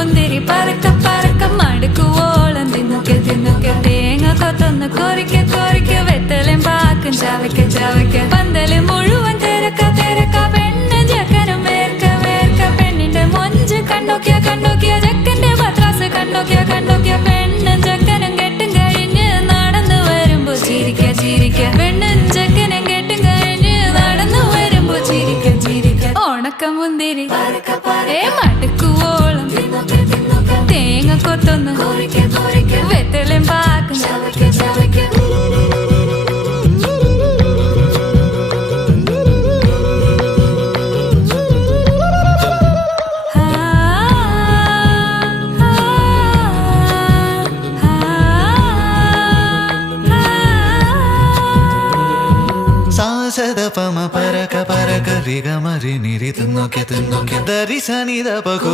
മുന്തിരി പറക്ക പറക്ക മടുക്കുവോളം തിന്നുക്കെ തിന്നുക്കെ തേങ്ങ കൊത്തൊന്ന് കൊറിക്ക കൊറിക്ക വെത്തലും പാക്കും ചവയ്ക്ക ചവയ്ക്ക പന്തല് മുഴുവൻ തിരക്ക തിരക്ക പെണ്ണ് ജക്കനും വേർക്ക വേർക്ക പെണ്ണിന്റെ മൊഞ്ച് കണ്ണോക്കിയ കണ്ണോക്കിയ ജക്കന്റെ പത്രാസ് കണ്ണോക്കിയ കണ്ണോക്കിയ പെണ്ണും ജക്കനും കെട്ടും കഴിഞ്ഞ് നടന്നു വരുമ്പോ ചിരിക്ക ചിരിക്ക പെണ്ണും ജക്കനും കെട്ടും കഴിഞ്ഞ് നടന്നു വരുമ്പോ ചിരിക്ക ചിരിക്ക ഉണക്ക മുന്തിരി മടുക്കുവോളം തേങ്ങ കൊത്തൊന്ന് വെത്തലും പാക്കും ചവയ്ക്ക ചവയ്ക്ക സാസദപമ പരക പരക രിഗമരി നിരി തിന്നോക്കെ തിന്നോക്കെ ദരി സനി ദപകു